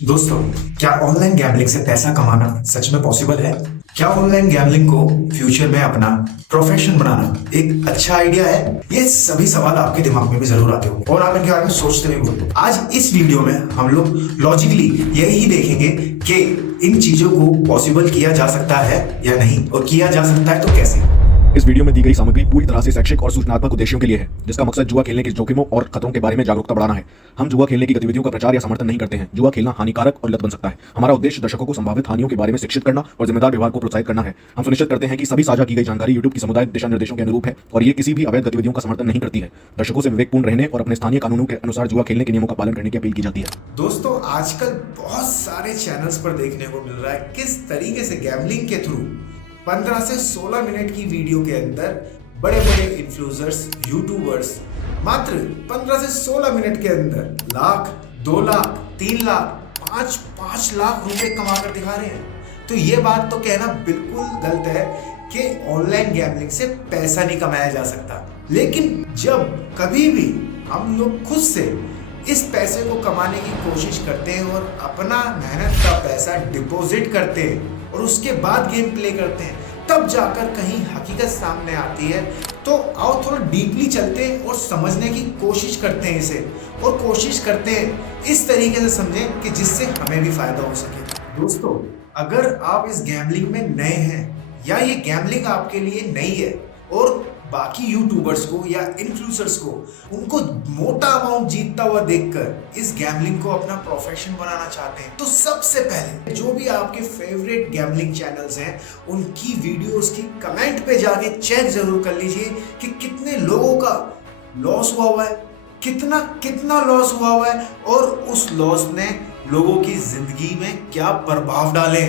दोस्तों, क्या online gambling से पैसा कमाना सच में पॉसिबल है? क्या ऑनलाइन गैम्बलिंग को फ्यूचर में अपना प्रोफेशन बनाना एक अच्छा आइडिया है? ये सभी सवाल आपके दिमाग में भी जरूर आते होंगे और आप इनके बारे में सोचते भी होंगे। आज इस वीडियो में हम लोग लॉजिकली यही देखेंगे कि इन चीजों को पॉसिबल किया जा सकता है या नहीं, और किया जा सकता है तो कैसे। इस वीडियो में दी गई सामग्री पूरी तरह से शैक्षिक और सूचनात्मक उद्देश्यों के लिए है, जिसका मकसद जुआ खेलने के जोखिमों और खतरों के बारे में जागरूकता बढ़ाना है। हम जुआ खेलने की गतिविधियों का प्रचार या समर्थन नहीं करते हैं। जुआ खेलना हानिकारक और लत बन सकता है। हमारा उद्देश्य दर्शकों को संभावित हानियों के बारे में शिक्षित करना और जिम्मेदार व्यवहार को प्रोत्साहित करना है। हम सुनिश्चित करते हैं कि सभी साझा की गई जानकारी यूट्यूब की समुदाय दिशा निर्देशों के अनुरूप है और ये किसी भी अवैध गतिविधियों का समर्थन नहीं करती है। दर्शकों से विवेकपूर्ण रहने और अपने स्थानीय कानूनों के अनुसार जुआ खेलने के नियमों का पालन करने की अपील की जाती है। दोस्तों, आजकल बहुत सारे चैनल्स पर देखने को मिल रहा है किस तरीके से गैम्बलिंग के थ्रू 15 से 16 मिनट की वीडियो के अंदर बड़े बड़े इन्फ्लुएंसर्स, यूट्यूबर्स मात्र 15 से 16 मिनट के अंदर लाख, 2 लाख, 3 लाख, 5 लाख रुपए कमा कर दिखा रहे हैं। तो ये बात तो कहना बिल्कुल गलत है कि ऑनलाइन गैम्बलिंग से पैसा नहीं कमाया जा सकता। लेकिन जब कभी भी हम लोग खुद से इस पैसे को कमाने की कोशिश करते हैं और अपना मेहनत का पैसा डिपॉजिट करते हैं और उसके बाद गेम प्ले करते हैं, तब जाकर कहीं हकीकत सामने आती है। तो आओ थोड़ा डीपली चलते हैं और समझने की कोशिश करते हैं इसे, और कोशिश करते हैं इस तरीके से समझें कि जिससे हमें भी फायदा हो सके। दोस्तों, अगर आप इस गैम्बलिंग में नए हैं या ये गैम्बलिंग आपके लिए नई है और बाकी यूट्यूबर्स को या इन्फ्लुएंसर्स को उनको मोटा अमाउंट जीतता हुआ देखकर इस गैम्बलिंग को अपना प्रोफेशन बनाना चाहते हैं, तो सबसे पहले जो भी आपके फेवरेट गैम्बलिंग चैनल्स हैं उनकी वीडियोस की कमेंट पे जाके चेक जरूर कर लीजिए कि कितने लोगों का लॉस हुआ है, कितना लॉस हुआ है और उस लॉस ने लोगों की जिंदगी में क्या प्रभाव डाले।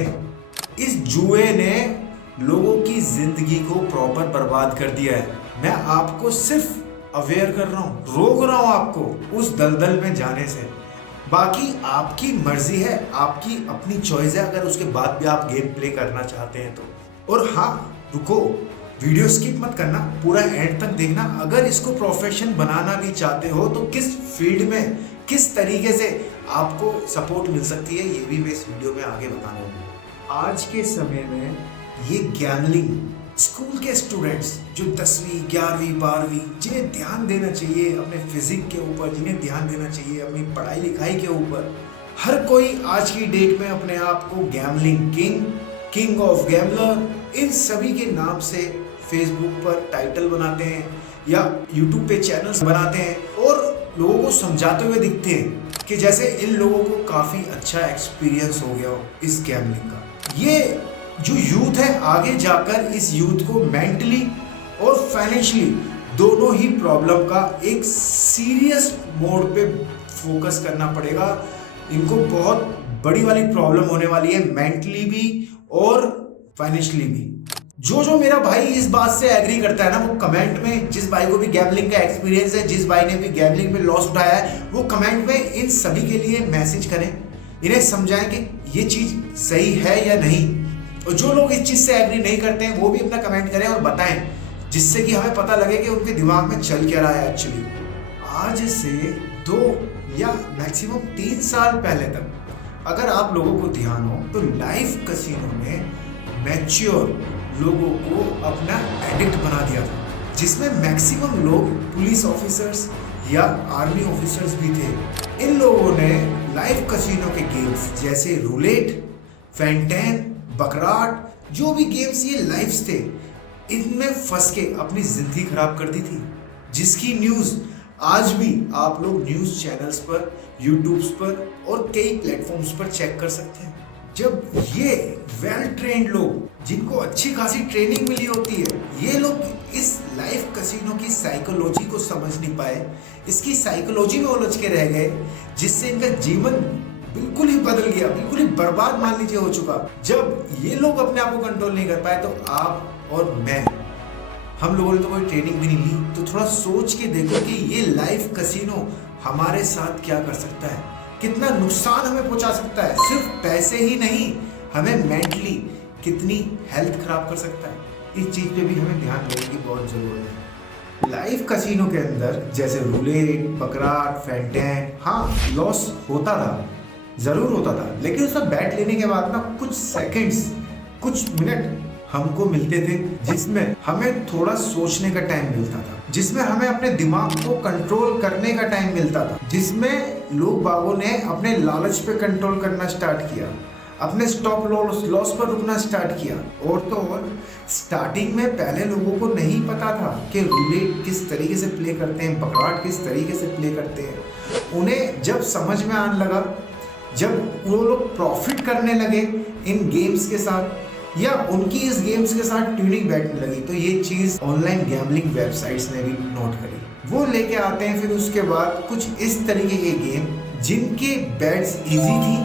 इस जुए ने लोगों की जिंदगी को प्रॉपर बर्बाद कर दिया है। मैं आपको सिर्फ अवेयर कर रहा हूँ, रोक रहा हूँ आपको उस दलदल में जाने से। बाकी आपकी मर्जी है, आपकी अपनी चॉइस है, अगर उसके बाद भी आप गेम प्ले करना चाहते हैं तो। और हाँ, रुको, वीडियो स्किप मत करना, पूरा एंड तक देखना। अगर इसको प्रोफेशन बनाना भी चाहते हो तो किस फील्ड में किस तरीके से आपको सपोर्ट मिल सकती है, ये भी मैं इस वीडियो में आगे बताने वाला हूँ। आज के समय में ये गैम्बलिंग स्कूल के स्टूडेंट्स जो 10वीं, 11वीं, 12वीं, जिन्हें ध्यान देना चाहिए अपने फिजिक के ऊपर, जिन्हें ध्यान देना चाहिए अपनी पढ़ाई लिखाई के ऊपर, हर कोई आज की डेट में अपने आप को गैम्बलिंग किंग ऑफ गैम्बलर, इन सभी के नाम से फेसबुक पर टाइटल बनाते हैं या यूट्यूब पे चैनल्स बनाते हैं और लोगों को समझाते हुए दिखते हैं कि जैसे इन लोगों को काफ़ी अच्छा एक्सपीरियंस हो गया हो इस गैम्बलिंग का। ये जो यूथ है, आगे जाकर इस यूथ को मेंटली और फाइनेंशियली दोनों ही प्रॉब्लम का एक सीरियस मोड पे फोकस करना पड़ेगा। इनको बहुत बड़ी वाली प्रॉब्लम होने वाली है, मेंटली भी और फाइनेंशियली भी। जो मेरा भाई इस बात से एग्री करता है ना, वो कमेंट में, जिस भाई को भी गैम्बलिंग का एक्सपीरियंस है, जिस भाई ने भी गैम्बलिंग में लॉस उठाया है, वो कमेंट में इन सभी के लिए मैसेज करें, इन्हें समझाएं कि ये चीज़ सही है या नहीं। और जो लोग इस चीज़ से एग्री नहीं करते हैं वो भी अपना कमेंट करें और बताएं, जिससे कि हमें पता लगे कि उनके दिमाग में चल क्या रहा है एक्चुअली। आज से 2 या मैक्सिमम 3 साल पहले तक अगर आप लोगों को ध्यान हो तो लाइव कैसीनो ने मैच्योर लोगों को अपना एडिक्ट बना दिया था, जिसमें मैक्सिमम लोग पुलिस ऑफिसर्स या आर्मी ऑफिसर्स भी थे। इन लोगों ने लाइव कैसीनो के गेम्स जैसे रूलेट, फैंटेन, बकराट, जो भी गेम्स ये लाइव्स थे, इनमें फंस के अपनी जिंदगी खराब कर दी थी, जिसकी न्यूज़ आज भी आप लोग न्यूज़ चैनल्स पर, यूट्यूब्स पर और कई प्लेटफॉर्म्स पर चेक कर सकते हैं। जब ये वेल ट्रेन्ड लोग, जिनको अच्छी खासी ट्रेनिंग मिली होती है, ये लोग इस लाइव कैसीनो की साइकोलॉजी को समझ नहीं पाए, इसकी साइकोलॉजी में उलझ के रह गए, जिससे इनका जीवन बिल्कुल ही बदल गया, बिल्कुल ही बर्बाद मान लीजिए हो चुका। जब ये लोग अपने आप को कंट्रोल नहीं कर पाए तो आप और मैं, हम लोगों ने तो कोई ट्रेनिंग भी नहीं ली, तो थोड़ा सोच के देखो कि ये लाइव कैसीनो हमारे साथ क्या कर सकता है, कितना नुकसान हमें पहुंचा सकता है। सिर्फ पैसे ही नहीं, हमें मेंटली कितनी हेल्थ खराब कर सकता है। इस चीज़ पे भी हमें ध्यान देने की बहुत ज़रूरत है। लाइव कैसीनो के अंदर जैसे रूलेट, बकराट, फैंटेन, हाँ लॉस होता था, जरूर होता था, लेकिन उसमें बैट लेने के बाद ना कुछ सेकंड्स, कुछ मिनट हमको मिलते थे जिसमें हमें थोड़ा सोचने का टाइम मिलता था, जिसमें हमें अपने दिमाग को कंट्रोल करने का टाइम मिलता था, जिसमें लोग बागों ने अपने लालच पे कंट्रोल करना स्टार्ट किया, अपने स्टॉप लॉस पर रुकना स्टार्ट किया। और तो और स्टार्टिंग में पहले लोगों को नहीं पता था कि रूलेट किस तरीके से प्ले करते हैं, पकड़ाट किस तरीके से प्ले करते हैं। उन्हें जब समझ में आने लगा, जब वो लोग प्रॉफिट करने लगे इन गेम्स के साथ, या उनकी इस गेम्स के साथ ट्यूनिंग बैठने लगी, तो ये चीज ऑनलाइन गैम्बलिंग वेबसाइट्स ने भी नोट करी। वो लेके आते हैं फिर उसके बाद कुछ इस तरीके के गेम जिनके बैट्स इजी थी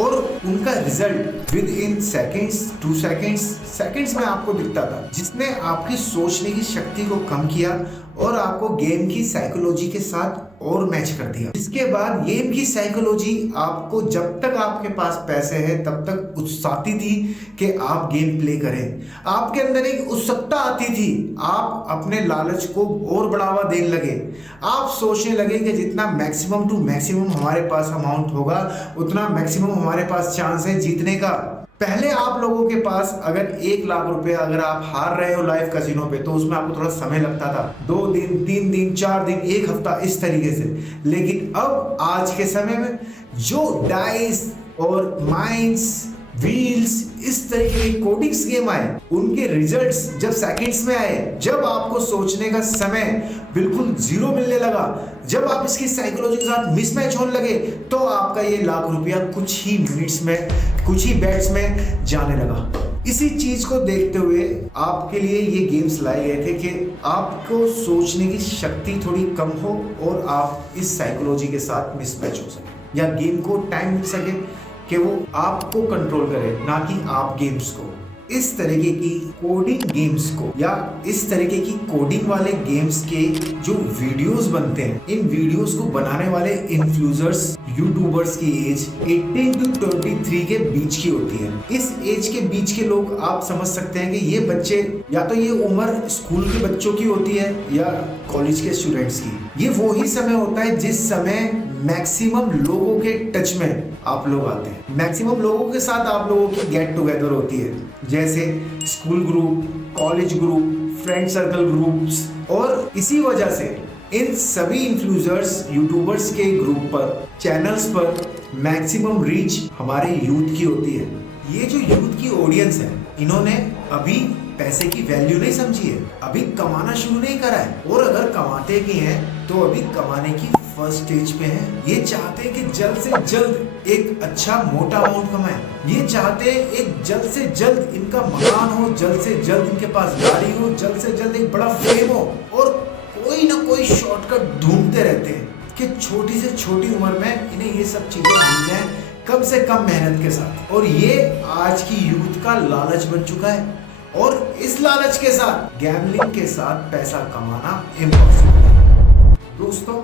और उनका result with in seconds, 2 seconds में आपको दिखता था, जिसने आपकी सोचने की शक्ति को कम किया और आपको गेम की साइकोलॉजी के साथ और मैच कर दिया। इसके बाद गेम की साइकोलॉजी आपको जब तक आपके पास पैसे हैं तब तक उत्साहती थी कि आप गेम प्ले करें। आपके अंदर एक उत्सुकता आती थी, आप अपने लालच को और बढ़ावा देने लगे। आप सोचने लगे कि जितना मैक्सिमम टू मैक्सिमम हमारे पास अमाउंट होगा उतना मैक्सिमम हमारे पास चांस है जीतने का। पहले आप लोगों के पास अगर 1 लाख रुपए अगर आप हार रहे हो लाइव कैसीनो पे तो उसमें आपको थोड़ा समय लगता था, 2 दिन, 3 दिन, 4 दिन, 1 हफ्ता, इस तरीके से। लेकिन अब आज के समय में जो डाइस और माइंस, व्हील्स, इस तरीके के कोडिंग्स गेम आए, उनके रिजल्ट्स जब सेकंड्स में आए, जब आपको सोचने का समय बिल्कुल 0 मिलने लगा, जब आप इसकी साइकोलॉजी के साथ मिसमैच होने लगे, तो आपका ये लाख रुपया कुछ ही मिनट्स में, कुछ ही बैट्स में जाने लगा। इसी चीज को देखते हुए आपके लिए ये गेम्स लाए गए थे कि आपको सोचने की शक्ति थोड़ी कम हो और आप इस साइकोलॉजी के साथ मिसमैच हो सके, या गेम को टाइम मिल सके कि वो आपको कंट्रोल करे, ना कि आप गेम्स को। इस तरीके की कोडिंग गेम्स को या इस तरीके की कोडिंग वाले गेम्स के जो वीडियोस बनते हैं, इन वीडियोस को बनाने वाले इन्फ्लुएंसर्स, यूट्यूबर्स की एज 18 to 23 के बीच की होती है। इस एज के बीच के लोग आप समझ सकते हैं कि ये बच्चे, या तो ये उम्र स्कूल के बच्चों की होती है या कॉलेज के स्टूडेंट्स की। ये वो ही समय होता है जिस समय मैक्सिमम लोगों के टच में आप लोग आते हैं, मैक्सिमम लोगों के साथ आप लोगों की गेट टुगेदर होती है, जैसे school group, college group, friend circle groups. और इसी वजह से इन सभी इन्फ्लुएंसर्स, यूट्यूबर्स के ग्रुप पर, चैनल्स पर मैक्सिमम रीच हमारे यूथ की होती है। ये जो यूथ की ऑडियंस है, इन्होंने अभी पैसे की वैल्यू नहीं समझी है, अभी कमाना शुरू नहीं करा है, और अगर कमाते भी हैं तो अभी कमाने की फर्स्ट स्टेज पे हैं। ये चाहते हैं कि जल्द से जल्द एक अच्छा मोटा अमाउंट कमाएं। ये चाहते हैं एक जल्द से जल्द इनका मकान हो, जल्द से जल्द इनके पास गाड़ी हो, जल्द से जल्द एक बड़ा फेम हो, और कोई ना कोई शॉर्टकट ढूंढते रहते हैं कि छोटी से छोटी उम्र में इन्हें ये सब चीजें मिल जाएं, कम से कम मेहनत के साथ। और ये आज की यूथ का लालच बन चुका है, और इस लालच के साथ, गैम्बलिंग के साथ पैसा कमाना इम्पॉसिबल है। दोस्तों,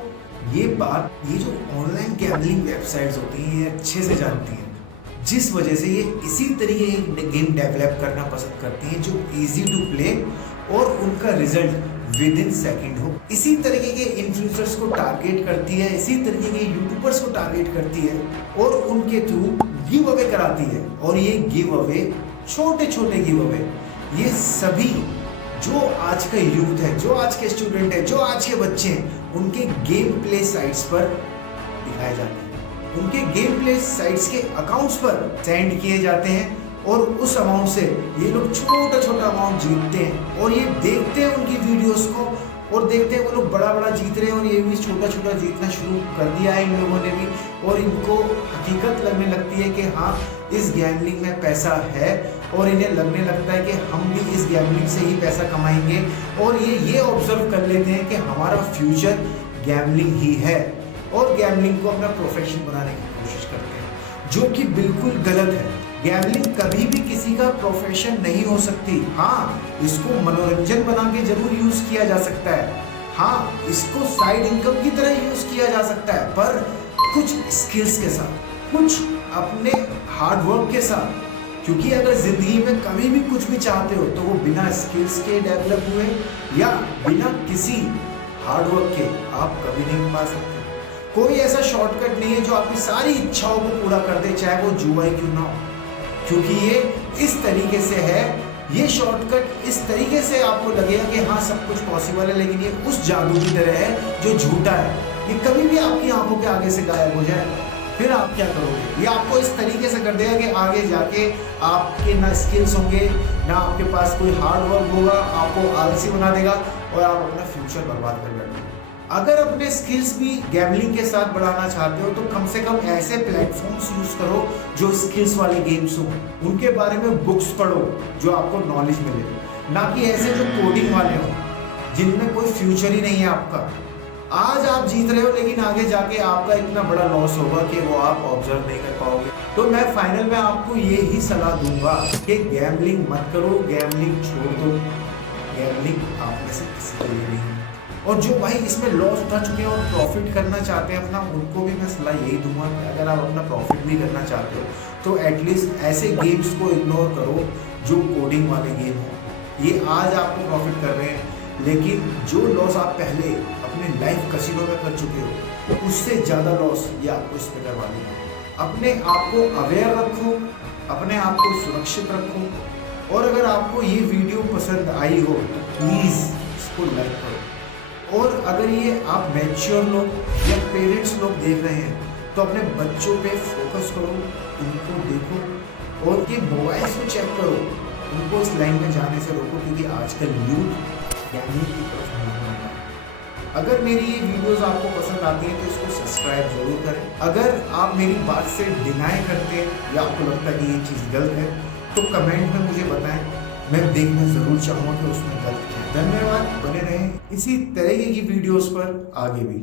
ये बात ये जो ऑनलाइन गैम्बलिंग वेबसाइट्स होती हैं ये अच्छे से जानती हैं, जिस वजह से ये इसी तरीके के गेम डेवलप करना पसंद करती हैं जो इजी टू प्ले और उनका रिजल्ट विद इन सेकेंड हो। इसी तरीके के इन्फ्लुएंसर्स को टारगेट करती है, इसी तरीके के यूट्यूबर्स को टारगेट करती है और उनके थ्रू गिव अवे कराती है। और ये गिव अवे, छोटे छोटे गिव अवे, ये सभी जो आज का यूथ है, जो आज के स्टूडेंट है, जो आज के बच्चे हैं, उनके गेम प्ले साइट्स पर दिखाए जाते हैं, उनके गेम प्ले साइट्स के अकाउंट्स पर सेंड किए जाते हैं, और उस अमाउंट से ये लोग छोटा छोटा अमाउंट जीतते हैं। और ये देखते हैं उनकी वीडियोस को और देखते हैं वो लोग बड़ा बड़ा जीत रहे हैं, और ये भी छोटा छोटा जीतना शुरू कर दिया है इन लोगों ने भी। और इनको हकीकत लगने लगती है कि हाँ, इस गैम्बलिंग में पैसा है, और इन्हें लगने लगता है कि हम भी इस गैम्बलिंग से ही पैसा कमाएंगे। और ये ऑब्जर्व कर लेते हैं कि हमारा फ्यूचर गैम्बलिंग ही है, और गैम्बलिंग को अपना प्रोफेशन बनाने की कोशिश करते हैं, जो कि बिल्कुल गलत है। गैम्बलिंग कभी भी किसी का प्रोफेशन नहीं हो सकती। हाँ, इसको मनोरंजन बना के जरूर यूज किया जा सकता है, हाँ, इसको साइड इनकम की तरह यूज किया जा सकता है, पर कुछ स्किल्स के साथ, कुछ अपने हार्ड वर्क के साथ। क्योंकि अगर जिंदगी में कभी भी कुछ भी चाहते हो तो वो बिना स्किल्स के डेवलप हुए या बिना किसी हार्ड वर्क के आप कभी नहीं पा सकते। कोई ऐसा शॉर्टकट नहीं है जो आपकी सारी इच्छाओं को पूरा कर दे, चाहे वो जुआ ही क्यों ना हो, क्योंकि ये इस तरीके से है, ये शॉर्टकट इस तरीके से आपको लगेगा कि हाँ सब कुछ पॉसिबल है, लेकिन ये उस जादू की तरह है जो झूठा है। ये कभी भी आपकी आंखों के आगे से गायब हो जाए, फिर आप क्या करोगे? ये आपको इस तरीके से कर देगा कि आगे जाके आपके ना स्किल्स होंगे, ना आपके पास कोई हार्ड वर्क होगा, आपको आलसी बना देगा और आप अपना फ्यूचर बर्बाद कर बैठोगे। अगर अपने स्किल्स भी गैम्बलिंग के साथ बढ़ाना चाहते हो तो कम से कम ऐसे प्लेटफॉर्म्स यूज करो जो स्किल्स वाले गेम्स हो, उनके बारे में बुक्स पढ़ो जो आपको नॉलेज मिले, ना कि ऐसे जो कोडिंग वाले हो जिनमें कोई फ्यूचर ही नहीं है आपका। आज आप जीत रहे हो लेकिन आगे जाके आपका इतना बड़ा लॉस होगा कि वो आप ऑब्जर्व नहीं कर पाओगे। तो मैं फाइनल में आपको ये ही सलाह दूंगा कि गैम्बलिंग मत करो, गैम्बलिंग छोड़ दो। गैम्बलिंग आप में से किसी के लिए नहीं। और जो भाई इसमें लॉस उठा चुके हैं और प्रॉफिट करना चाहते हैं अपना, उनको भी मैं सलाह यही दूंगा कि अगर आप अपना प्रॉफिट भी करना चाहते हो तो एटलीस्ट ऐसे गेम्स को इग्नोर करो जो कोडिंग वाले गेम हो। ये आज आपको प्रॉफिट कर रहे हैं, लेकिन जो लॉस आप पहले अपने लाइफ कसिनो में कर चुके हो उससे ज़्यादा लॉस ये आपको इसमें करवा देगा। अपने आप को अवेयर रखो, अपने आप को सुरक्षित रखो, और अगर आपको ये वीडियो पसंद आई हो तो प्लीज़ इसको लाइक करो। और अगर ये आप मैच्योर लोग या पेरेंट्स लोग देख रहे हैं तो अपने बच्चों पे फोकस करो, उनको देखो और ये मोबाइल को चेक करो, उनको इस लाइन में जाने से रोको, क्योंकि आजकल यूथ गैम्बलिंग की तरफ मुड़ रहा है। अगर मेरी ये वीडियोस आपको पसंद आती हैं तो इसको सब्सक्राइब जरूर करें। अगर आप मेरी बात से डिनाई करते हैं या आपको लगता है कि ये चीज़ गलत है तो कमेंट में मुझे बताएं, मैं देखना ज़रूर चाहूँगा कि उसमें गलत है। धन्यवाद, बने रहें इसी तरह की वीडियोस पर आगे भी।